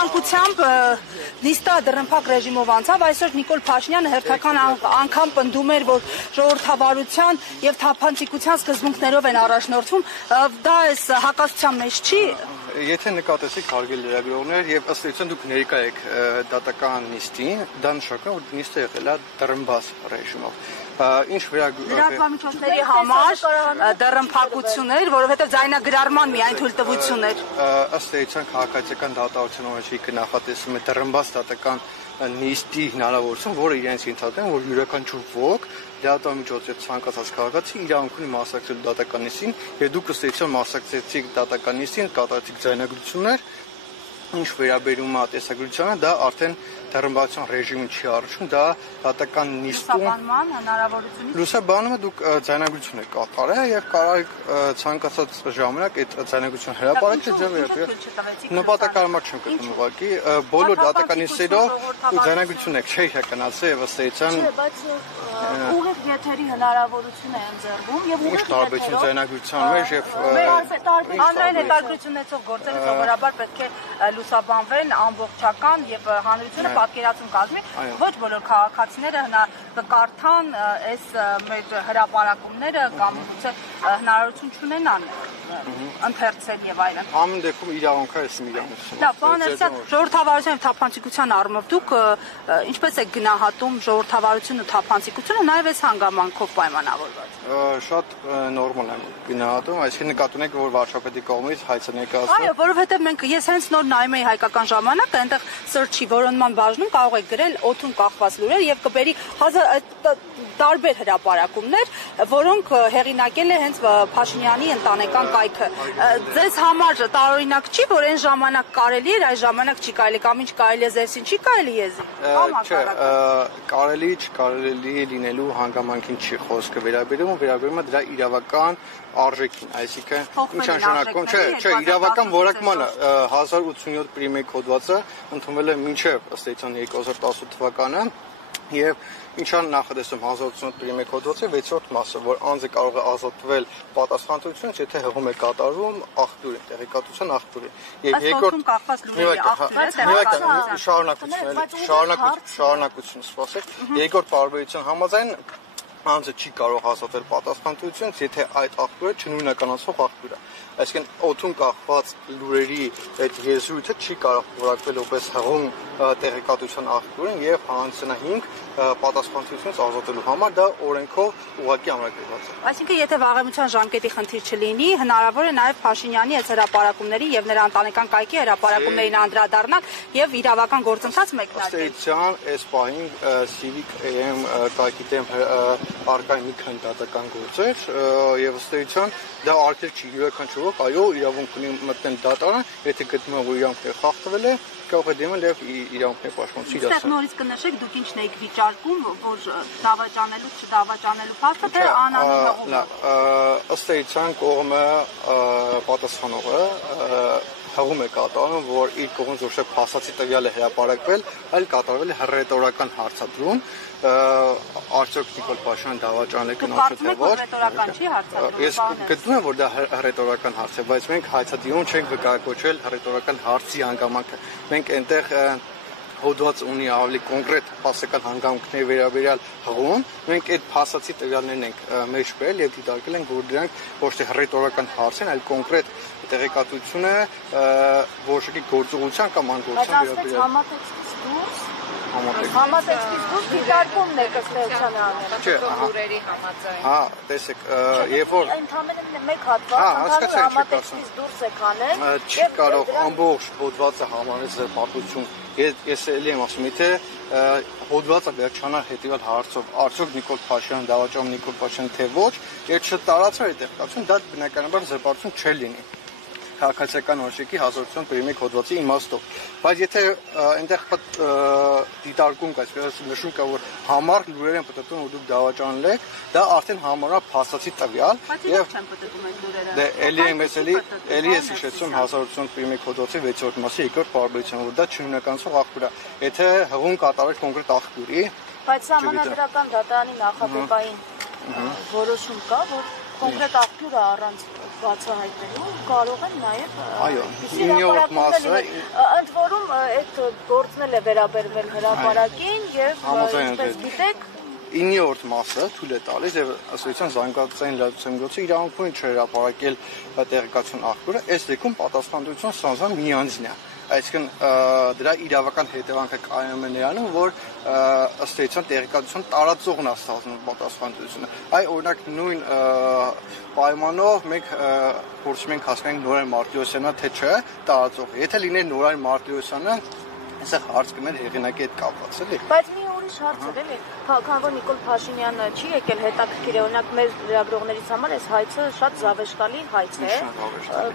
ցանկությամբ նիստը դռնփակ ռեժիմով անցավ, այսօր Նիկոլ Փաշինյանը հերթական անգամ պնդում էր, որ ժողովրդավարության եւ թափանցիկության սկզբունքներով են առաջնորդվում, դա այս հակասության մեջ չի։ Եթե նկատեցիք հարգելի լրագրողներ եւ ըստ էության դուք ներկա եք դատական նիստին, դա նշանակում է, որ նիստը եղել է դռնբաց ռեժիմով։ Ինչ լրատվամիջոցների համար դռնփակություն էր, որովհետեւ ձայնագրարման միայն թույլտվություն էր։ Ըստ էության քաղաքացիական դատավարության օրենքի նախատեսում է դռնբաց դատական նիստի հնարավորություն, որը իրենց ենթադրում է, որ յուրաքանչյուր ոք լրատվամիջոցի ցանկացած քաղաքացի իրավունք ունի մասնակցել դատական նիստին, եւ դուք ըստ էության մասնակցեցիք դատական նիստին, կատարեցիք ձայնագրություններ, ինչ վերաբերում է տեսագրությանը, դա արդեն դռնբացության ռեժիմին չի առնչվում, դա դատական նիստում լուսաբանման հնարավորությունից լուսաբանումը դուք ձայնագրություն եք կատարել եւ կարող ցանկացած ժամանակ այդ ձայնագրությունը հրապարակել եւ նպատակարար չեմ գտնում ուղղակի բոլոր դատական նիստերով ձայնագրություն եք չի իրականացել եւ ըստ էության բայց ուղիղ եթերի հնարավորություն է ընձեռվում եւ ուղիղ տարբերություն ձայնագրության մեջ եւ հանրային հետաքրքրություն ունեցող գործերը սովորաբար պետք է լուսաբանվեն ամբողջական եւ հանրությունը պատկերացում կազմի, ոչ բոլոր քաղաքացիները կկարդան այս մեր հրապարակումները կամ գուցե հնարավորություն չունենան ընթերցել եւ այլն։ Ամեն դեպքում իրավունքը էս իրավունքն։ Դա բաներսա ժողովրդավարության եւ թափանցիկության առումով դուք ինչպես եք գնահատում ժողովրդավարությունը ու թափանցիկությունը նաեւ այս հանգամանքով պայմանավորված։ Շատ նորմալ եմ գնահատում, այսինքն նկատի ունեք, որ վարչապետի կողմից հայցը ներկայացնում։ Այո, որովհետեւ մենք ես հենց նոր նայում էի հայկական ժամանակը, այնտեղ search-ի որոնման բաժնում կարող եք գրել օդում կախված լուրեր եւ կբերի տարբեր հրապարակումներ, որոնք հեղինակել է հենց Փաշինյանի ընտանեկան կայքը։ Ձեզ համար տարօրինակ չի, որ այն ժամանակ կարելի էր, այս ժամանակ չի կարելի, կամ ինչ կարելի է ձեզին չի կարելի եզի։ Չէ, կարելի չկարելի լինելու հանգամանքին չի խոսքը վերաբերում է դրա իրավական արժեքին, այսինքն ինչ նշանակում չէ, իրավական որակմանը 1087 պրիմի կոդվածը ընդունվել է մինչև ըստ էության 2018 թվականը եւ ինչան նախադեсում 1087 պրիմի կոդվածի 6-րդ մասը, որ անձը կարող է ազատվել պատասխանատվությունից, եթե հղում է կատարում աղբյուրին, տեղեկատվության աղբյուրին։ Եվ երկրորդ կախված լուրերի շարունակություն սպասեք։ Երկրորդ բարբերության համաձայն անձը չի կարող ազատվել պատասխանատվությունից, եթե այդ աղբյուրը չնույնականացող աղբյուր է։ Այսինքն օդում կախված լուրերի այդ եզրույթը չի կարող որակվել որպես հղում տեղեկատվության աղբյուրին եւ հանցնահինգ պատասխանատվությունից ազատելու համար դա օրենքով ուղղակի ամրագրված է։ Այսինքն եթե վաղեմության ժամկետի խնդիր չլինի, հնարավոր է նաեւ Փաշինյանի այս հրապարակումների եւ նրա ընտանեկան կայքի հրապարակումներին անդրադառնալ եւ իրավական գործընթաց մեկնարկել։ Ըստ էության այս պահին Civic AM կայքի դեմ արկայ մի քանի դատական գործեր եւ ըստ էության դա արկել չի յուրաքանչյուր ոք, այո, իրավունք ունի մտնել դատարան, եթե գտնում է որ իրավունքը խախտվել է, կարող է դիմել եւ իրավունքների պաշտպանություն իրացնել։ Այստեղ նորից կնշեք, դուք ինչն եք վիճարկում, որ դավաճանելու չդավաճանելու փաստը թե անանուն հղումը։ Ըստ էության կողմը պատասխանողը հղում է կատարում, որ իր կողմից ոչ թե փաստացի տվյալ է հրապարակվել, այլ կատարվել է հռետորական հարցադրում, արդյոք Նիկոլ Փաշինյանը դավաճանել է կնոջը թե ոչ։ Հռետորական չի հարցադրում։ Ես գտնում եմ, որ դա հռետորական հարց է, բայց մենք հայցադիում չենք վկայակոչել հռետորական հարցի հանգամանքը։ Մենք այնտեղ հոդված ունի ավելի կոնկրետ փաստական հանգամանքների վերաբերյալ հղում, մենք այդ փաստացի տվյալներն ենք մեջ բերել եւ դիտարկել ենք, որ դրանք ոչ թե հռետորական հարց են, այլ կոնկրետ տեղեկատվությունը որոշակի գործողության կամ անգործության վերաբերյալ։ Համատեքստից դուրս դիտարկումն է ըստ Չէ, լուրերի համաձայն։ Հա, տեսեք, երբ որ ընդհանրապես մեկ հատված համատեքստից դուրս է կանել, չի կարող ամբողջ հոդվածը համարել զրպարտություն։ Ես էլի եմ ասում, եթե հոդվածը վերջանա հետևյալ հարցով, արդյոք Նիկոլ Փաշինյանը դավաճանում Նիկոլ Փաշինյանը թե ոչ, եթե չտարածվի այդ տեղեկատվություն, դա բնականաբար զրպարտություն չէ լինի։ Քաղաքացիական օրենքի 1087 պրիմի կոդվածի իմաստով, բայց եթե այնտեղ դիտարկում կա, այսպես նշում կա, որ համառ լուրեր են պատտվում, որ դուք դավաճանել եք, դա արդեն համարյա փաստացի տվյալ եւ չեն պատտվում այդ լուրերը։ Դե էլի ես հիշեցում 1087 պրիմի կոդվածի 6-րդ մասի 2-րդ բարբերությունը, որ դա չնույնականացող աղբյուր է, եթե հղում կատարել կոնկրետ աղբյուրի, բայց համանդրական դատարանի նախադեպային որոշում կա, որ կոնկրետ աղբյուրը առանց բացահայտելու կարող են նաև այո, 9-րդ մասը ընդ որում այդ գործն էլ է վերաբերվել հրապարակին եւ ինչպես գիտեք 9-րդ մասը թույլ է տալիս եւ ըստ զանգվածային լրատվության գործը իրավունքին չհրապարակել տեղեկատվության աղբյուրը, այս դեպքում պատասխանատվություն ստանձնան մի անձին է։ Այսինքն դրա իրավական հետևանքը կայանում է նրանում, որ ըստ էության տեղեկատվություն տարածողն է ստանձնում պատասխանատվությունը։ Այ օրինակ նույն պայմանով մենք փորձում ենք հասկանալ Նորայր Մարտիրոսյանը թե չէ տարածողը։ Եթե լիներ Նորայր Մարտիրոսյանը, այսօր հարց կներ հեղինակի հետ կապված էլի։ Բայց մի ուրիշ հարց է, էլի, քանի որ Նիկոլ Փաշինյանը չի եկել հետաքրքիր է, օրինակ մեր լրագրողներից համար այս հայցը շատ զավեշտալի հայց է,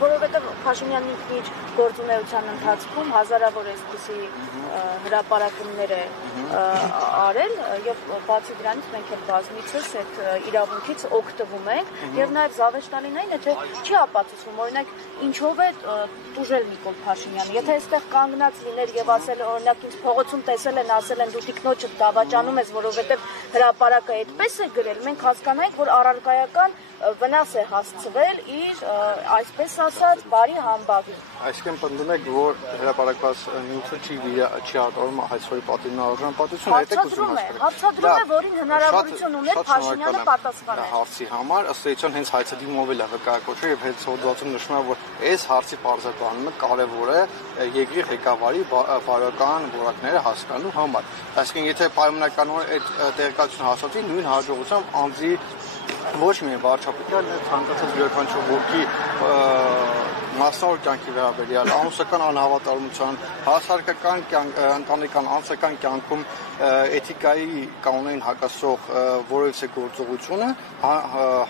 որովհետև Փաշինյանն իր գործունեության ընթացքում հազարավոր այսպիսի հրապարակումներ է արել եւ բացի դրանից մենք էլ բազմիցս այդ իրավունքից օգտվում ենք եւ նաեւ զավեշտալին այն է թե չի ապացուցվում օրինակ ինչով է տուժել Նիկոլ Փաշինյանը եթե այստեղ կանգնած լիներ եւ ասել օրինակ ինձ փողոցում տեսել են ասել են դու տիկնոջդ դավաճանում ես որովհետեւ հրապարակը այդպես է գրել մենք հասկանանք որ առարկայական վնաս է հասցվել իր այսպես ասած բարի համբավին այսինքն պնդում եք որ հրապարակված նյութը չի արտարում հայցորի պատիվն արժանապատվությունը հարցադրում է որին հնարավորություն ուներ Փաշինյանը պատասխանել հարցի համար ըստ էության հենց հայցը դիմովել է վկայակոչը եւ հենց հոդվածում նշվում է որ այս հարցի բարձրացումը կարեւոր է երկրի ղեկավարի բարոյական որակները հասկանալու համար այսինքն եթե պայմանականորեն այդ տեղեկատվությունը հասածի նույն հաջողությամբ անձի ոչ միայն վարչապետը, այլ ցանկացած յուրաքանչյուր ոքի մասնավոր կյանքի վերաբերյալ ամուսական անհավատարմության, հասարակական ընտանեկան անձնական կյանքում էթիկայի կանոնին հակասող որևէ գործողությունը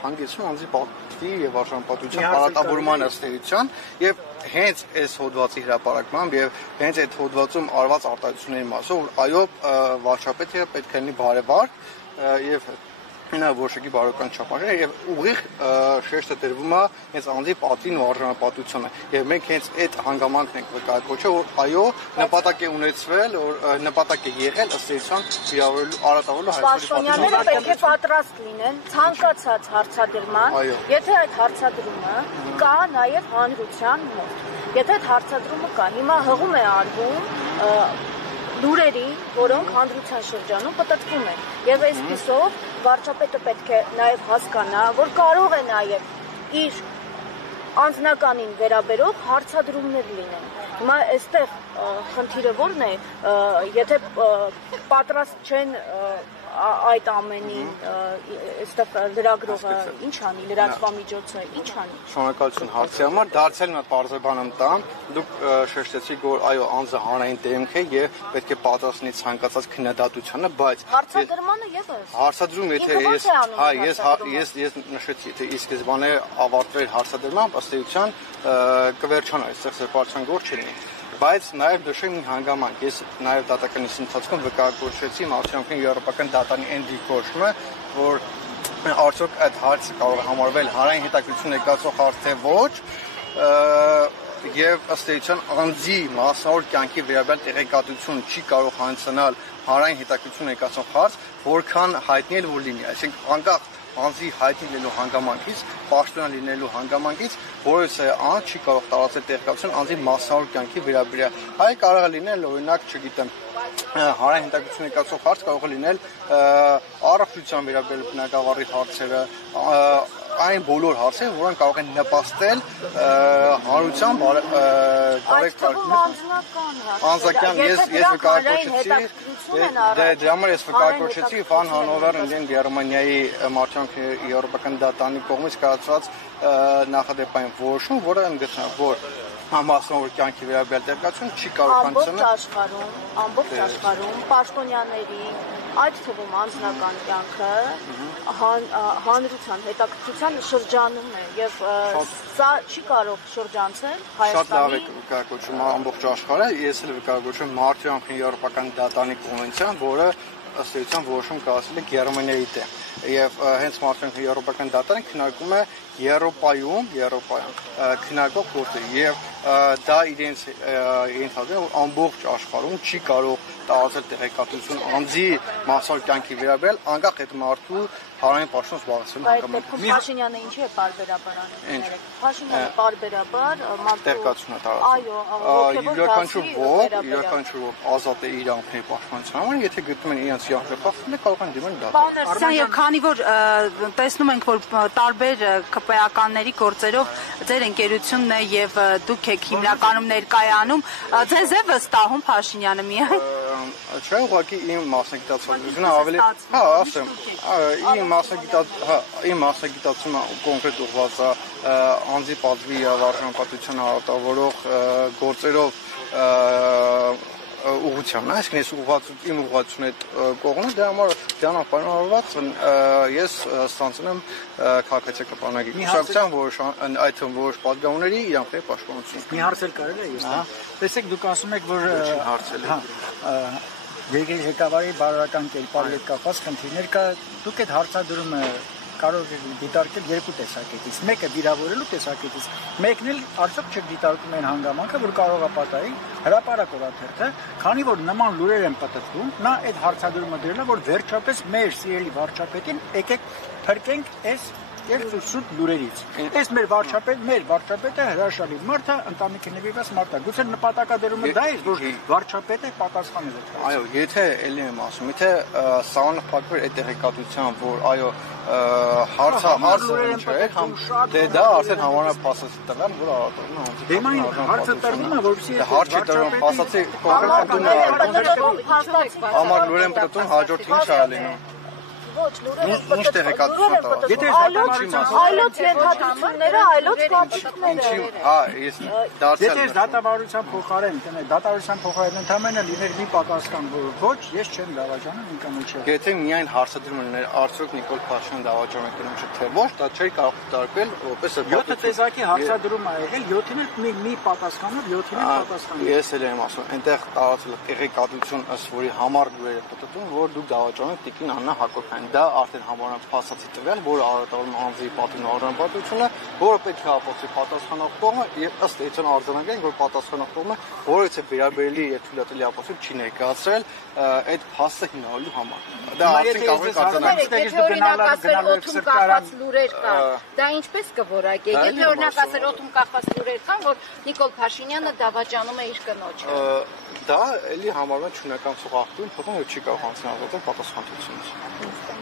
հանգեցնում անձի պատվի եւ արժանապատվության պարարտավորման ըստ էության եւ հենց այս հոդվածի հրապարակմամբ եւ հենց այդ հոդվածում արված արտահայտությունների մասով այո վարչապետը պետք է լինի բարեբար եւ նա որոշակի բարոյական չափանիշ եւ ուղիղ շեշտը դրվում է հենց անձի պատվին ու արժանապատվությանը եւ մենք հենց այդ հանգամանքն ենք վկայակոչել որ այո նպատակ է ունեցվել որ նպատակ է եղել ըստ էության վիրավորելու արատավորելու Պաշտոնյաները պետք է պատրաստ լինեն ցանկացած հարցադրման եթե այդ հարցադրումը կա նաեւ հանրության մոտ եթե այդ հարցադրումը կա հիմա հղում է արվում լուրերի, որոնք հանրության շրջանում պտտվում են եւ այսպիսով վարչապետը պետք է նաեւ հասկանա, որ կարող է նաեւ իր անձնականին վերաբերող հարցադրումներ լինեն։ Հիմա այստեղ խնդիրը ո՞րն է, եթե պատրաստ չեն այդ ամենին այստեղ լրագրողը ինչ անի, լրատվամիջոցը ինչ անի։ Շնորհակալություն հարցի համար, դարձել նա բարձրաբանում տամ, դուք շեշտեցիք, որ այո, անձը հանրային դեմք է եւ պետք է պատասխանի ցանկացած քննադատությանը, բայց հարցադրմանը եւս հարցադրում եթե ես նշեցի, եթե ի սկզբանե ավարտվեր հարցադրմամբ, ըստ էության կվերջանա այստեղ զրպարտության գործ չլինի։ Բայց նաև նշեմ հանգամանք, ես նաև դատական ընթացքում վկայակոչեցի Մարտիրոսյանի եվրոպական դատանի այն դիրքորոշումը, որ արդյոք այդ հարցը կարող է համարվել հանրային հետաքրքրություն ներկայացող հարց թե ոչ, եւ ըստ էության անձի մասնավոր կյանքի վերաբերյալ տեղեկատվություն չի կարող հանձնալ հանրային հետաքրքրություն ներկայացող հարց, որքան հայտնի է որ լինի, այսինքն անկախ անձի հայտնի լինելու հանգամանքից, պաշտոնյա լինելու հանգամանքից որևէ անձ չի կարող տարածել տեղեկատվություն անձի մասնավոր կյանքի վերաբերյալ։ Այլ կարող է լինել, օրինակ, չգիտեմ, հանրային հետաքրքրություն ներկայացող հարց կարող է լինել առողջության վերաբերյալ բնակավարի հարցերը, այն բոլոր հարցերը, որոնք կարող են նպաստել հանրության անձնական ես վկայակոչեցի դրա համար ես վկայակոչեցի Վան Հանովեր ընդդեմ Գերմանիայի Մարտիրոսյանի եվրոպական դատանի կողմից կայացված նախադեպային որոշում, որը ընդգծում որ համասնավոր կյանքի վերաբերյալ տեղեկատվություն չի կարող հանձնել ամբողջ աշխարհում պաշտոնյաների այդ թվում անձնական կյանքը հանրության հետաքրքրության շրջանում է եւ սա չի կարող շրջանցել Հայաստանի շատ լավ է վկայակոչում ամբողջ աշխարհը ես էլ վկայակոչում Մարտիրոսյանի եվրոպական դատանի կոնվենցիան, որը ըստ էության որոշում կայացել է Գերմանիայի դեմ եւ հենց Մարտիրոսյանի եվրոպական դատանը քննարկում է Եվրոպայում քննարկող գործը եւ դա իրենց ենթադրում որ ամբողջ աշխարհում չի կարող տարածել տեղեկատվություն անձի մասնավոր կյանքի վերաբերյալ անկախ այդ մարդու հանրային պաշտոն զբաղեցնելու հանգամանքով։ Փաշինյանը ինչի է բարբերաբար անում։ Փաշինյանը բարբերաբար տեղեկացում է տարածում։ Յուրաքանչյուր ոք ազատ է իր անձնի պաշտպանության համար, եթե գտնում են իրենց իրավունքը խախտել, կարող են դիմել դատարան։ Եվ քանի որ տեսնում ենք, որ տարբեր ԿՊԱ-կանների գործերով ձեր ընկերությունն է եւ դուք եք հիմնականում ներկայանում, ձեզ է վստահում Փաշինյանը միայն։ Չէ, ուղղակի իմ մասնագիտացությունը ավելի, ասեմ, իմ մասնագիտացումը կոնկրետ ուղղված է անձի պատվի իրավարժանապատվության արտավորող գործերով ուղղությանն է, այսինքն ես իմ ուղղվածությունը այդ կողմն է, դրա համար դրանով պայմանավորված ես ստանձնում եմ քաղաքացիական կապանակի կուսակցության այդ որոշ պատգամների իրավունքների պաշտպանություն։ Մի հարց էլ կարելի է ես։ Տեսեք, դուք ասում եք, որ երկրի ղեկավարի բարոյական կերպարի հետ կապված խնդիրներ կա, դուք այդ հարցադրումը կարող եք դիտարկել երկու տեսակետից։ Մեկը վիրավորելու տեսակետից, մեկն էլ արդյոք չեք դիտարկում այն հանգամանքը, որ կարող է պատահի հրապարակ օրաթերթը, քանի որ նման լուրեր են պատտվում, նա այդ հարցադրումը դրել է, որ վերջապես մեր սիրելի վարչապետին եկեք փրկենք այս Երբ լուրերից։ Այս մեր վարչապետը հրաշալի մարդ է, ընտանիքի նվիրված մարդ է։ Գուցե նպատակադրումը դա է, որ վարչապետը պատասխան է դրել։ Այո, եթե ելի եմ ասում, եթե սահմանը փակվեր այդ տեղեկատվությամբ, որ այո, հարցը ինչ է, դե դա արդեն համանավ փաստացի տվյալ, որ արտադրվում է անձի։ Դեմային հարցը տրվում է, որպեսզի հարցի տրվում փաստացի համար լուր եմ պատտում, հաջորդ ինչ է լինում։ Ոչ, լուրերը ինչ տեղեկատվություն տա։ Եթե այլոց ենթադրությունները, այլոց պատմությունները։ Ես դարձյալ։ Եթե դատավարության փոխարեն, դատավարության փոխարեն ընդհանրապես լիներ մի պատասխան, որ ոչ, ես չեմ դավաճանում ինքնամիջը։ Եթե միայն հարցադրում լիներ արդյոք Նիկոլ Փաշինյանը դավաճանում է կնոջ թե ոչ, դա չէր կարող դարբել որպես 7 տեսակի հարցադրում ա եղել, 7-ին էլ մի պատասխանով, 7-ին էլ պատասխանով։ Ես էլ եմ ասում, այնտեղ տարածել է տեղեկատվություն, ըստ որի համար լուրերը պատտվում, որ դուք դավաճանում եք Տիկին Աննա Հակոբյանին։ Դա արդեն համանավ փաստացի տվյալ, որը արտադրում է անձի պատվին արժանապատվությունը, որը պետք է ապացուցի պատասխանող կողմը եւ ըստ էության արձանագրենք, որ պատասխանող կողմը որովհետեւ վերաբերելի եւ թույլատրելի ապացույց չի ներկայացրել այդ փաստը հիմնավորելու համար։ Դա արդեն կարող է արձանագրել։ Եթե օրինակ ասել օդում կախված լուրեր կան, դա ինչպես կորակե։ Եթե օրինակ ասել օդում կախված լուրեր կան, որ Նիկոլ Փաշինյանը դավաճանում է իր կնոջը։ Դա էլի համարվում է չունական ցողախտում, փոխում չի կարող անցնել պատասխանատվությունից։